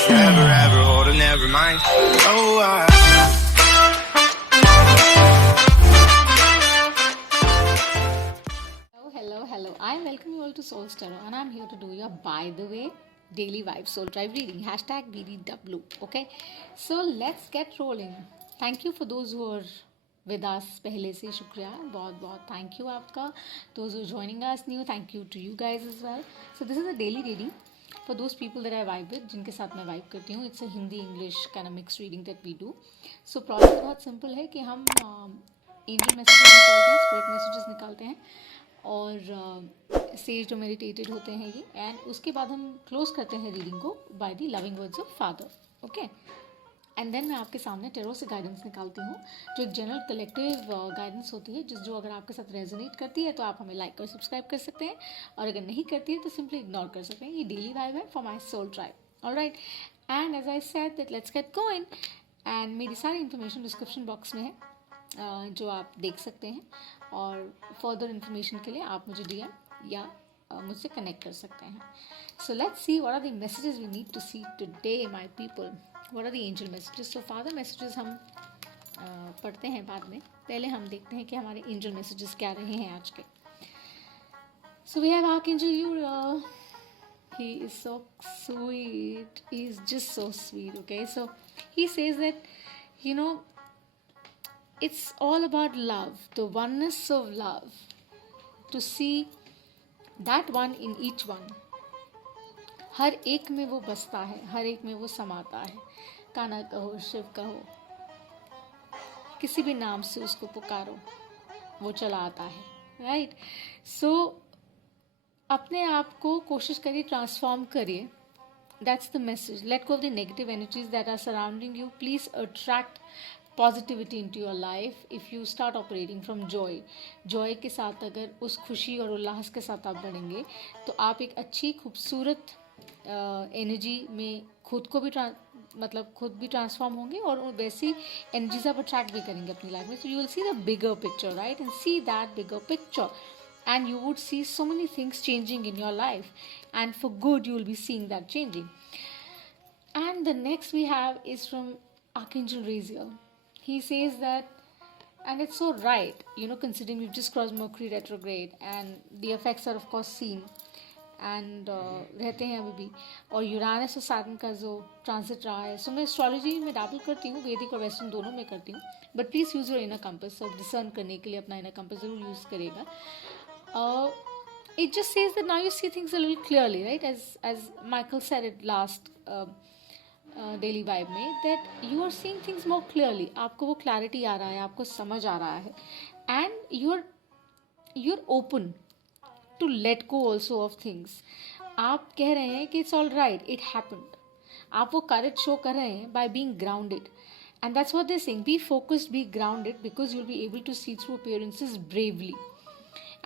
was forever, ever, or never mind. Oh, Hello. I welcome you all to Soul Tarot, and I'm here to do your, by the way, daily vibe soul drive reading. Hashtag BDW. Okay, so let's get rolling. Thank you for those who are with us पहले से शुक्रिया बहुत बहुत thank you आपका. Those who are joining us new, thank you to you guys as well. So this is a daily reading for those people that I vibe with, जिनके साथ मैं vibe करती हूँ. It's a Hindi English kind of mixed reading that we do. So process बहुत simple है कि हम angel messages निकालते हैं, spirit messages निकालते हैं और सेज जो मेडिटेटेड होते हैं ये, एंड उसके बाद हम क्लोज करते हैं रीडिंग को by the loving words of father. Okay, and then मैं आपके सामने टेरो से गाइडेंस निकालती हूँ, जो एक जनरल कलेक्टिव गाइडेंस होती है, जो अगर आपके साथ रेजोनेट करती है तो आप हमें लाइक और सब्सक्राइब कर सकते हैं, और अगर नहीं करती है तो सिंपली इग्नोर कर सकते हैं. ये डेली वाइब है for my soul tribe. Alright, and as I said that let's get going. And मेरी सारी इन्फॉर्मेशन डिस्क्रिप्शन बॉक्स में है, जो आप देख सकते हैं, और फर्दर इन्फॉर्मेशन के लिए आप मुझे DM या मुझसे कनेक्ट कर सकते हैं. So let's see what are the messages we need to see today my people. What are the angel messages. So father messages हम पढ़ते हैं बाद में, पहले हम देखते हैं कि हमारे एंजल मैसेजेस क्या रहे हैं आज के. So we have archangel Uriel. He is so sweet, he is just so sweet. Okay, so he says that you know it's all about love, the oneness of love, to see that one in each one. हर एक में वो बसता है, हर एक में वो समाता है. कान्हा कहो, शिव कहो, किसी भी नाम से उसको पुकारो, वो चला आता है. राइट, सो अपने आप को कोशिश करिए, ट्रांसफॉर्म करिए. That's the message. Let go of the negative energies that are surrounding you. Please attract positivity into your life if you start operating from joy के साथ. अगर उस खुशी और उल्लास के साथ आप बढ़ेंगे तो आप एक अच्छी खूबसूरत एनर्जी में खुद भी ट्रांसफॉर्म होंगे, और वैसी एनर्जीज आप अट्रैक्ट भी करेंगे अपनी लाइफ में. So you will see the bigger picture, right, and see that bigger picture, and you would see so many things changing in your life, and for good you will be seeing that changing. And the next we have is from Archangel Raziel. He says that, and it's so right, considering we've just crossed Mercury retrograde and the effects are of course seen and रहते हैं अभी भी, और Uranus और Saturn का जो transit रहा है. सो मैं एस्ट्रोलॉजी में डैबल करती हूँ, वैदिक और वेस्टर्न दोनों में करती हूँ, but please use your inner compass. सब डिसर्न करने के लिए अपना इनर कंपास ज़रूर यूज़ करेगा. It just says that now you see things a little clearly, right, as Michael said it last daily vibe में, that you are seeing things more clearly. आपको वो क्लैरिटी आ रहा है, आपको समझ आ रहा है, and you are open to let go also of things. आप कह रहे हैं कि it's all right, it happened. आप वो करेज शो कर रहे हैं by being grounded, and that's what they are saying. Be focused, be grounded, because you will be able to see through appearances bravely,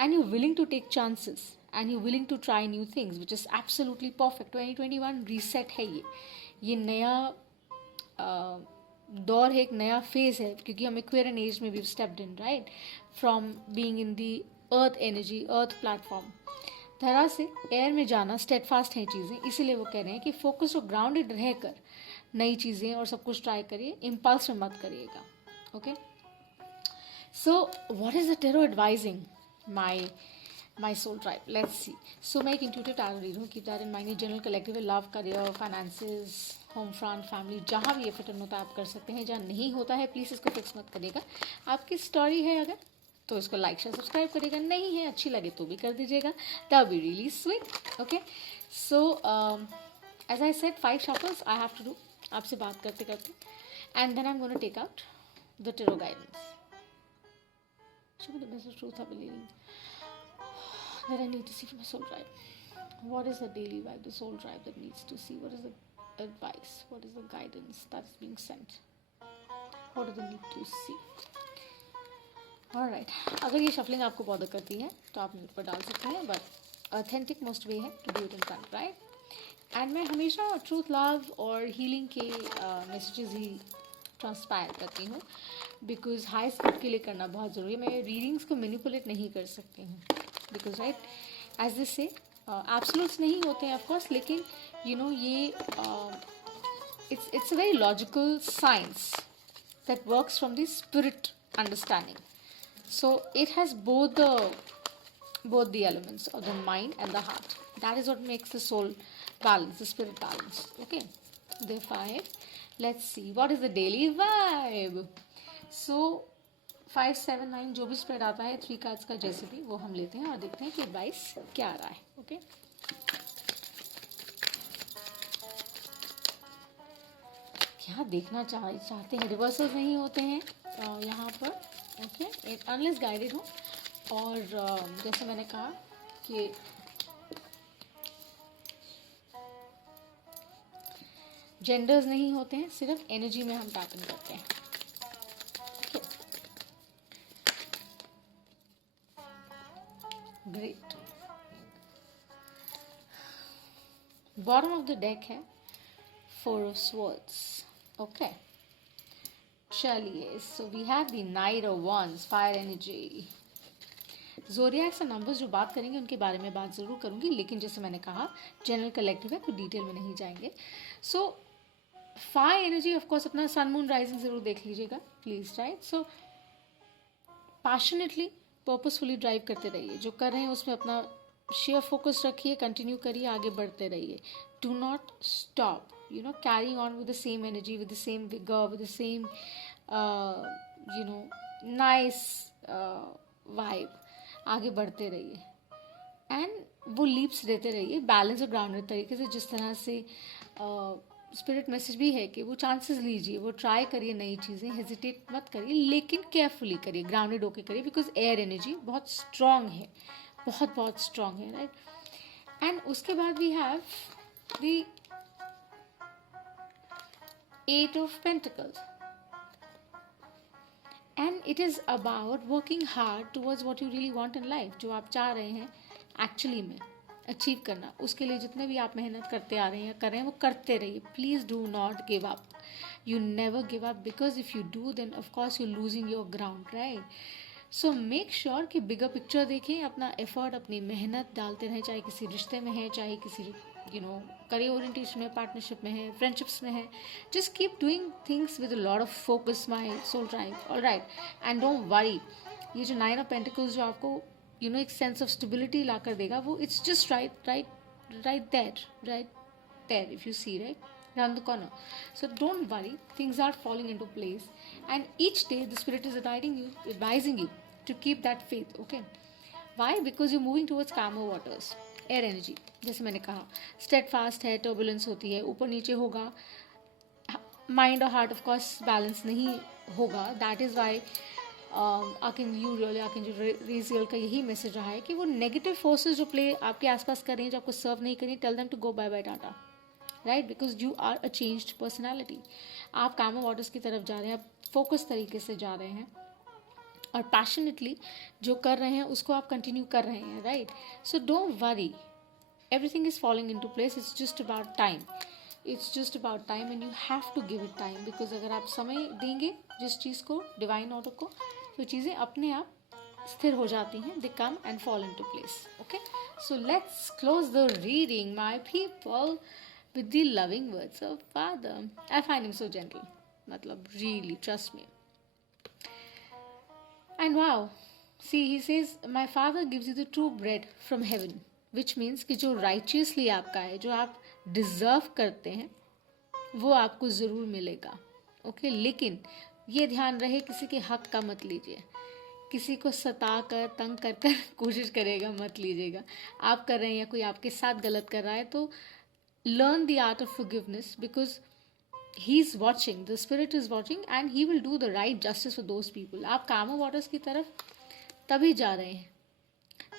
and you're willing to take chances, and you're willing to try new things, which is absolutely perfect. 2021 reset है ये नया दौर है, एक नया phase है, क्योंकि हम एक्वेरियन एज में भी stepped in, right, from being in the earth energy, earth platform, धरा से एयर में जाना. स्टेडफास्ट हैं चीज़ें, इसीलिए वो कह रहे हैं कि फोकस और ग्राउंडेड रहकर नई चीज़ें और सब कुछ ट्राई करिए, इम्पल्स में मत करिएगा. Okay, so what is the tarot advising my soul tribe? Let's see. So मैं एक intuitive tarot reader हूँ. Keep that in mind. General collective love, career, finances, home front, family, जहाँ भी ये फिटन होता है आप कर सकते हैं. जहाँ नहीं होता है प्लीज़ इसको फिक्स मत करिएगा. आपकी स्टोरी है अगर तो इसको लाइक शेयर सब्सक्राइब करिएगा, नहीं है अच्छी लगे तो भी कर दीजिएगा. That be really sweet. Okay, so as I said 5 shuffles I have to do आपसे बात करते करते, and then I am gonna take out the tarot guidance. Show me the message truth I believe in that I need to see from my soul tribe. What is the daily vibe, the soul tribe that needs to see? What is the advice? What is the guidance that's being sent? What do they need to see? Alright, अगर ये shuffling आपको bother करती है तो आप mute पर डाल सकते हैं, बट ऑथेंटिक मोस्ट वे है to do it in front, right. And मैं हमेशा ट्रूथ, लव और हीलिंग के मैसेजेस ही ट्रांसपायर करती हूँ, बिकॉज हाई स्पीड के लिए करना बहुत ज़रूरी है. मैं रीडिंग्स को मैनिपुलेट नहीं कर सकती हूँ, बिकॉज राइट एज दिस से एब्सोल्यूट्स नहीं होते हैं ऑफकोर्स, लेकिन ये it's a very logical science that works from the spirit understanding. So it has both the elements of the mind and the heart. That is what makes the soul balance, the spirit balance. Okay, the 5. Let's see what is the daily vibe. So 5, 7, 9 जो भी spread आता है 3 cards का जैसे भी वो हम लेते हैं और देखते हैं कि एडवाइस क्या आ रहा है. ओके, क्या देखना चाहते हैं. रिवर्सल्स नहीं होते हैं यहाँ पर. ओके, एक अनलेस गाइडेड हो. और जैसे मैंने कहा कि जेंडर्स नहीं होते हैं, सिर्फ एनर्जी में हम टैप इन करते हैं. Great. Bottom of the deck है 4 of swords. ओके, चलिए. So we have the knight of wands, fire energy. Zodiac से नंबर्स जो बात करेंगे उनके बारे में बात ज़रूर करूँगी, लेकिन जैसे मैंने कहा जनरल कलेक्टिव है तो डिटेल में नहीं जाएंगे. So fire energy of course अपना सन मून राइजिंग ज़रूर देख लीजिएगा please. Right. So passionately purposefully drive करते रहिए. जो कर रहे हैं उसमें अपना शेयर फोकस रखिए, कंटिन्यू करिए, आगे बढ़ते रहिए. Do not stop, carrying on with the same energy, with the same vigor, with the same nice vibe. आगे बढ़ते रहिए एंड वो लीप्स देते रहिए बैलेंस और ग्राउंडेड तरीके से. जिस तरह से स्पिरिट मैसेज भी है कि वो चांसेस लीजिए, वो ट्राई करिए नई चीज़ें, हेजिटेट मत करिए, लेकिन केयरफुली करिए, ग्राउंडेड होके करिए. बिकॉज एयर एनर्जी बहुत स्ट्रांग है, बहुत बहुत स्ट्रांग है. राइट. एंड उसके बाद we have the 8 of Pentacles. And it is about working hard towards what you really want in life. जो आप चाह रहे हैं एक्चुअली में अचीव करना, उसके लिए जितने भी आप मेहनत करते आ रहे हैं या कर रहे हैं वो करते रहिए. Please do not give up. You never give up, because if you do then of course you losing your ground. Right. So make sure कि बिगर पिक्चर देखें, अपना एफर्ट, अपनी मेहनत डालते रहें, चाहे किसी रिश्ते में है, चाहे किसी करियर ओरिएंटेशन में, पार्टनरशिप में है, फ्रेंडशिप्स में है. Just keep doing things with a lot of focus my soul drive. Alright. And don't worry. ये जो 9 of Pentacles जो आपको एक सेंस ऑफ स्टेबिलिटी ला कर देगा, वो it's just right there if you see, right around the corner. So don't worry, things are falling into place, and each day the spirit is advising you to keep that faith. Okay, why? Because you're moving towards calmer waters. Air energy जैसे मैंने कहा state fast है, turbulence होती है, ऊपर नीचे होगा, mind और हार्ट ऑफ कोर्स बैलेंस नहीं होगा. दैट इज़ वाई आर्कएंजल रेजियल का यही मैसेज रहा है कि वो नेगेटिव फोर्सेस जो प्ले आपके आसपास कर रहे हैं, जो आपको सर्व नहीं करें, tell them to go bye tata. Right. Because you are a changed personality. आप कामर वाटर्स की तरफ जा रहे हैं, आप फोकस तरीके से जा रहे हैं और पैशनेटली जो कर रहे हैं उसको आप कंटिन्यू कर रहे हैं. Right. So don't worry, everything is following into place. It's just about time. It's just about time and you have to give it time. Because अगर आप समय देंगे जिस चीज़ को, डिवाइन ऑर्डर को, तो चीज़ें अपने आप स्थिर हो जाती हैं. They come and fall into place. Okay. So let's close the reading my people with the loving words of Father. I find him so gentle. Matlab, really, trust me. And wow, see, he says, my Father gives you the true bread from heaven, which means कि जो righteously आपका है, जो आप deserve करते हैं, वो आपको ज़रूर मिलेगा. ओके. लेकिन ये ध्यान रहे, किसी के हक का मत लीजिए. किसी को सता कर, तंग कर कर कोशिश करेगा मत लीजिएगा. आप कर रहे हैं या कोई आपके साथ गलत कर रहा है, तो learn the art of forgiveness, because he's watching, the spirit is watching, and he will do the right justice for those people. आप कामर वाटर्स की तरफ तभी जा रहे हैं,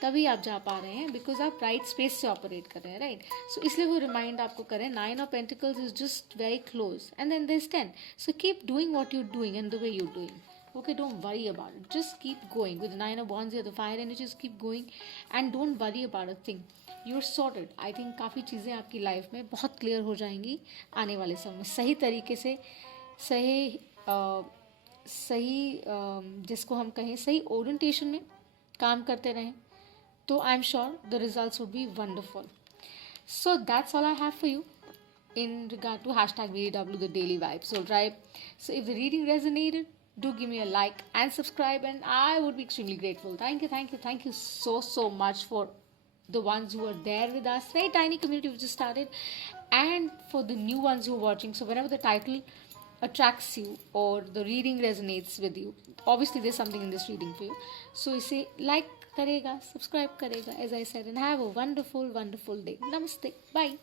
तभी आप जा पा रहे हैं, बिकॉज आप राइट स्पेस से ऑपरेट कर रहे हैं. राइट. सो इसलिए वो रिमाइंड आपको करें 9 of Pentacles is just very close and then there is 10. So keep doing what you doing and the way you doing. Okay, don't worry about it. Just keep going. With the 9 of Wands here, the fire energies, keep going and don't worry about a thing. You're sorted. I think काफ़ी चीज़ें आपकी life में बहुत clear हो जाएंगी आने वाले समय में. सही तरीके से, सही जिसको हम कहें सही ओरिएंटेशन में काम करते रहें, तो I am sure the results would be wonderful. So that's all I have for you. in regard to hashtag VW, the Daily Vibe Soul Tribe. So if the reading resonated, do give me a like and subscribe, and I would be extremely grateful. Thank you so much for the ones who are there with us. Very tiny community we just started, and for the new ones who are watching. So whenever the title attracts you or the reading resonates with you, obviously there's something in this reading for you. So you say like karega, subscribe karega, as I said, and have a wonderful day. Namaste. Bye.